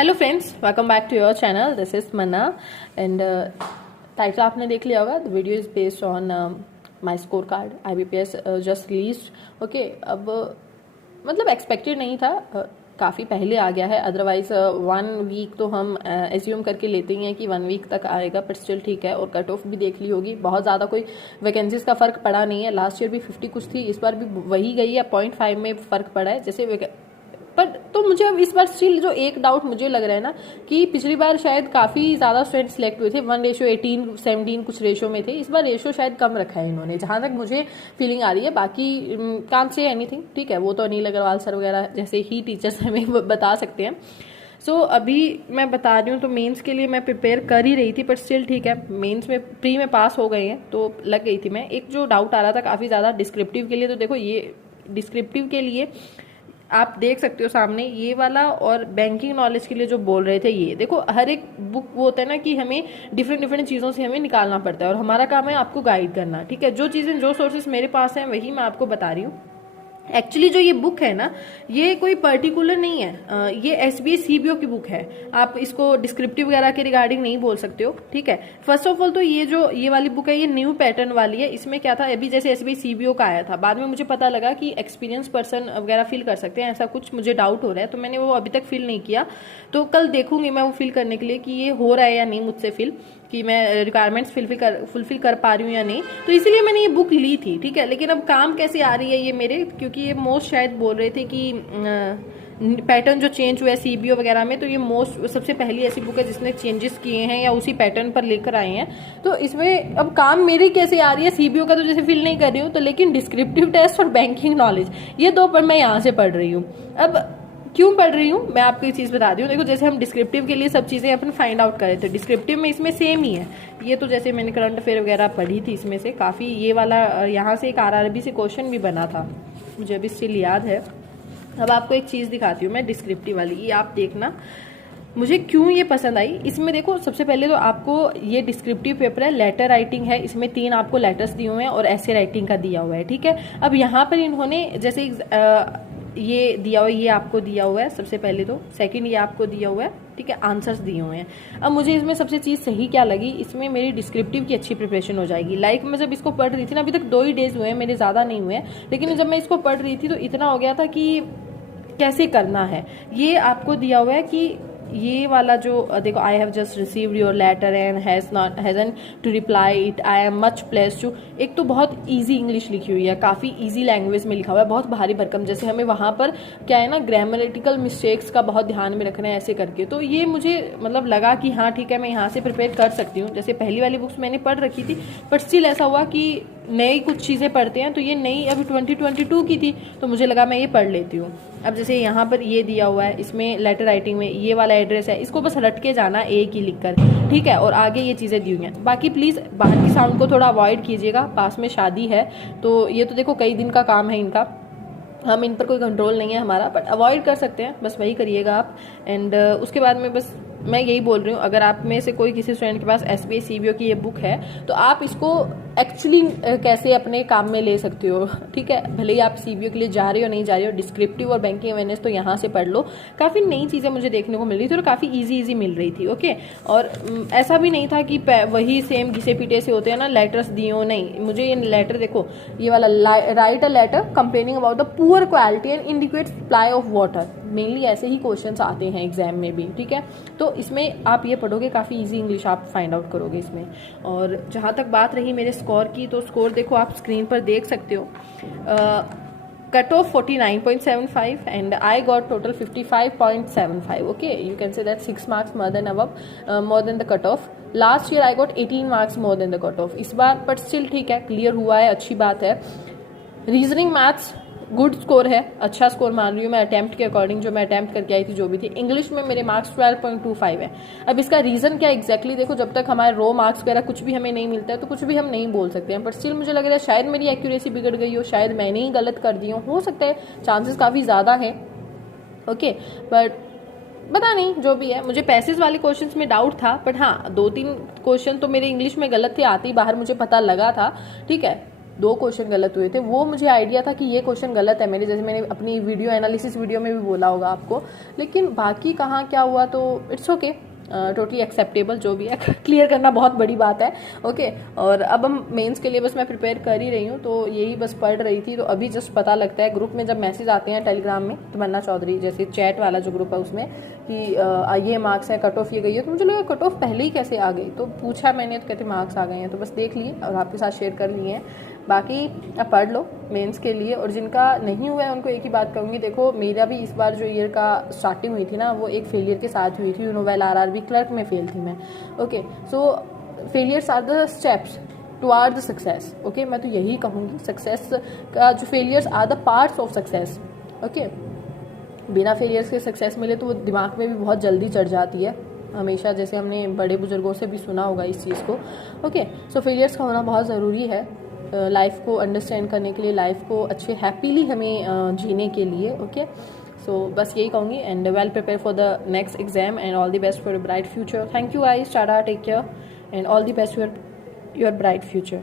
Hello friends, welcome back to your channel. This is Manna and title आपने देख लिया होगा। The video is based on my score card IBPS just released. Okay, अब मतलब expected नहीं था, काफ़ी पहले आ गया है। अदरवाइज 1 वीक तो हम एज्यूम करके लेते ही हैं कि 1 वीक तक आएगा, बट स्टिल ठीक है। और कट ऑफ भी देख ली होगी, बहुत ज़्यादा कोई वैकेंसीज का फ़र्क पड़ा नहीं है। लास्ट ईयर भी 50 कुछ थी, इस बार भी वही गई है, 0.5 में फ़र्क पड़ा है जैसे। पर तो मुझे अब इस बार स्टिल जो एक डाउट मुझे लग रहा है ना, कि पिछली बार शायद काफ़ी ज़्यादा स्टूडेंट सिलेक्ट हुए थे, 1:18-17 कुछ रेशो में थे। इस बार रेशो शायद कम रखा है इन्होंने, जहाँ तक मुझे फीलिंग आ रही है। बाकी कांट से एनीथिंग, ठीक है, वो तो अनिल अग्रवाल सर वगैरह जैसे ही टीचर्स हमें बता सकते हैं। सो अभी मैं बता रही हूँ, तो मेंस के लिए मैं प्रिपेयर कर ही रही थी, पर स्टिल ठीक है, मेंस में प्री में पास हो गए हैं तो लग गई थी मैं। एक जो डाउट आ रहा था काफ़ी ज़्यादा डिस्क्रिप्टिव के लिए, तो देखो ये डिस्क्रिप्टिव के लिए आप देख सकते हो सामने ये वाला, और बैंकिंग नॉलेज के लिए जो बोल रहे थे ये देखो। हर एक बुक वो होता है ना कि हमें डिफरेंट चीज़ों से हमें निकालना पड़ता है, और हमारा काम है आपको गाइड करना, ठीक है। जो चीज़ें जो सोर्सेस मेरे पास हैं वही मैं आपको बता रही हूँ। एक्चुअली जो ये बुक है ना, ये कोई पर्टिकुलर नहीं है, ये SBA CBO की बुक है। आप इसको डिस्क्रिप्टिव वगैरह के रिगार्डिंग नहीं बोल सकते हो, ठीक है। फर्स्ट ऑफ ऑल तो ये जो ये वाली बुक है, ये न्यू पैटर्न वाली है। इसमें क्या था, अभी जैसे SBA CBO का आया था, बाद में मुझे पता लगा कि एक्सपीरियंस पर्सन वगैरह फिल कर सकते हैं, ऐसा कुछ मुझे डाउट हो रहा है, तो मैंने वो अभी तक फिल नहीं किया। तो कल देखूंगी मैं वो फिल करने के लिए कि ये हो रहा है या नहीं मुझसे फिल, कि मैं रिक्वायरमेंट्स फुलफिल कर पा रही हूँ या नहीं। तो इसीलिए मैंने ये बुक ली थी, ठीक है। लेकिन अब काम कैसे आ रही है ये मेरे, क्योंकि ये मोस्ट शायद बोल रहे थे कि पैटर्न जो चेंज हुआ है CBO वगैरह में, तो ये मोस्ट सबसे पहली ऐसी बुक है जिसने चेंजेस किए हैं या उसी पैटर्न पर लेकर आए हैं। तो इसमें अब काम मेरी कैसे आ रही है, CBO का तो जैसे फिल नहीं कर रही हूँ, तो लेकिन डिस्क्रिप्टिव टेस्ट और बैंकिंग नॉलेज ये दो पर मैं यहाँ से पढ़ रही हूँ। अब क्यों पढ़ रही हूँ मैं आपको एक चीज़ बता दी हूँ। देखो, जैसे हम डिस्क्रिप्टिव के लिए सब चीज़ें अपन फाइंड आउट कर रहे थे, डिस्क्रिप्टिव में इसमें सेम ही है। ये तो जैसे मैंने करंट अफेयर वगैरह पढ़ी थी, इसमें से काफ़ी ये वाला यहाँ से एक RRB से क्वेश्चन भी बना था, मुझे अभी स्टिल याद है। अब आपको एक चीज़ दिखाती हूँ मैं डिस्क्रिप्टिव वाली, ये आप देखना मुझे क्यों ये पसंद आई। इसमें देखो, सबसे पहले तो आपको ये डिस्क्रिप्टिव पेपर है, लेटर राइटिंग है, इसमें 3 आपको लेटर्स दिए हुए हैं और ऐसे राइटिंग का दिया हुआ है, ठीक है। अब यहाँ पर इन्होंने जैसे ये दिया हुआ है, ये आपको दिया हुआ है सबसे पहले तो, सेकंड ये आपको दिया हुआ है, ठीक है, आंसर्स दिए हुए हैं। अब मुझे इसमें सबसे चीज़ सही क्या लगी, इसमें मेरी डिस्क्रिप्टिव की अच्छी प्रिपरेशन हो जाएगी। लाइक मैं जब इसको पढ़ रही थी ना, अभी तक 2 ही डेज हुए हैं मेरे, ज़्यादा नहीं हुए हैं, लेकिन जब मैं इसको पढ़ रही थी तो इतना हो गया था कि कैसे करना है। ये आपको दिया हुआ है कि ये वाला जो देखो, I have just received your letter and hasten to reply it, I am much pleased to. एक तो बहुत इजी इंग्लिश लिखी हुई है, काफ़ी इजी लैंग्वेज में लिखा हुआ है, बहुत भारी भरकम, जैसे हमें वहाँ पर क्या है ना, ग्रामेटिकल मिस्टेक्स का बहुत ध्यान में रखना है ऐसे करके। तो ये मुझे मतलब लगा कि हाँ ठीक है, मैं यहाँ से प्रिपेयर कर सकती हूँ। जैसे पहली वाली बुक्स मैंने पढ़ रखी थी, बट स्टिल ऐसा हुआ कि नई कुछ चीज़ें पढ़ते हैं, तो ये नई अभी 2022 की थी, तो मुझे लगा मैं ये पढ़ लेती हूँ। अब जैसे यहाँ पर ये दिया हुआ है, इसमें लेटर राइटिंग में ये वाला एड्रेस है, इसको बस रट के जाना एक ही लिखकर, ठीक है। और आगे ये चीज़ें दी हुई हैं। बाकी प्लीज़ बाहर की साउंड को थोड़ा अवॉइड कीजिएगा, पास में शादी है, तो ये तो देखो कई दिन का काम है इनका, हम इन पर कोई कंट्रोल नहीं है हमारा, बट अवॉइड कर सकते हैं, बस वही करिएगा आप। एंड उसके बाद में बस मैं यही बोल रही हूँ, अगर आप में से कोई किसी स्टूडेंट के पास SBA CBO की ये बुक है, तो आप इसको एक्चुअली कैसे अपने काम में ले सकते हो, ठीक है। भले ही आप CBO के लिए जा रहे हो नहीं जा रहे हो, डिस्क्रिप्टिव और बैंकिंग अवेयरनेस तो यहाँ से पढ़ लो। काफ़ी नई चीज़ें मुझे देखने को मिल रही थी और काफ़ी ईजी मिल रही थी, ओके। और ऐसा भी नहीं था कि वही सेम घिसे पीटे से होते हैं ना, लेटर्स दिए हो, नहीं। मुझे ये लेटर देखो, ये वाला write a letter complaining about the poor quality and inadequate supply of water, mainly ऐसे ही क्वेश्चंस आते हैं एग्जाम में भी, ठीक है। तो इसमें आप ये पढ़ोगे, काफ़ी इजी इंग्लिश आप फाइंड आउट करोगे इसमें। और जहाँ तक बात रही मेरे स्कोर की, तो स्कोर देखो आप स्क्रीन पर देख सकते हो। Cut off 49.75 and I got total 55.75, okay. You can say that 6 marks more than the cut off. Last year I got 18 marks more than the cut off इस बार, बट स्टिल ठीक है, clear हुआ है, अच्छी बात है। रीजनिंग मैथ्स गुड स्कोर है, अच्छा स्कोर मान रही हूँ मैं अटेम्प्ट के अकॉर्डिंग, जो मैं अटेम्प्ट करके आई थी जो भी थी। इंग्लिश में मेरे मार्क्स 12.25 है। अब इसका रीज़न क्या एग्जैक्टली देखो, जब तक हमारे रो मार्क्स वगैरह कुछ भी हमें नहीं मिलता है तो कुछ भी हम नहीं बोल सकते हैं, बट स्टिल मुझे लग रहा है शायद मेरी एक्यूरेसी बिगड़ गई हो, शायद मैंने ही गलत कर दी हो सकता है, चांसेस काफ़ी ज़्यादा है, ओके। बट पता नहीं, जो भी है, मुझे पैसेज वाले क्वेश्चंस में डाउट था, बट हाँ 2-3 क्वेश्चन तो मेरे इंग्लिश में गलत थे, आते ही बाहर मुझे पता लगा था, ठीक है। 2 क्वेश्चन गलत हुए थे, वो मुझे आइडिया था कि ये क्वेश्चन गलत है मेरे, जैसे मैंने अपनी वीडियो एनालिसिस वीडियो में भी बोला होगा आपको, लेकिन बाकी कहाँ क्या हुआ तो इट्स ओके, टोटली एक्सेप्टेबल, जो भी है क्लियर करना बहुत बड़ी बात है। ओके, और अब हम मेंस के लिए बस मैं प्रिपेयर कर ही रही हूँ, तो यही बस पढ़ रही थी, तो अभी जस्ट पता लगता है ग्रुप में जब मैसेज आते हैं टेलीग्राम में, तमन्ना चौधरी जैसे चैट वाला जो ग्रुप है उसमें कि ये मार्क्स है, कट ऑफ ये गई है, तो मुझे लगा कट ऑफ पहले ही कैसे आ गई, तो पूछा मैंने तो कहते मार्क्स आ गए हैं, तो बस देख लिए और आपके साथ शेयर कर लिए हैं। बाकी अब पढ़ लो मेंस के लिए, और जिनका नहीं हुआ है उनको एक ही बात कहूँगी, देखो मेरा भी इस बार जो ईयर का स्टार्टिंग हुई थी ना, वो एक फेलियर के साथ हुई थी, नोवेल RRB क्लर्क में फेल थी मैं। Okay, so failures are the steps toward the success. Okay, मैं तो यही कहूँगी, सक्सेस का जो failures are the parts of success. Okay, बिना फेलियर्स के सक्सेस मिले तो वो दिमाग में भी बहुत जल्दी चढ़ जाती है हमेशा, जैसे हमने बड़े बुजुर्गों से भी सुना होगा इस चीज़ को। ओके, सो फेलियर्स का होना बहुत ज़रूरी है लाइफ को अंडरस्टैंड करने के लिए, लाइफ को अच्छे हैप्पीली हमें जीने के लिए। ओके, सो बस यही कहूँगी, and well prepare for the next exam and all the best for your bright future. Thank you guys, tata, take care and all the best for your bright future.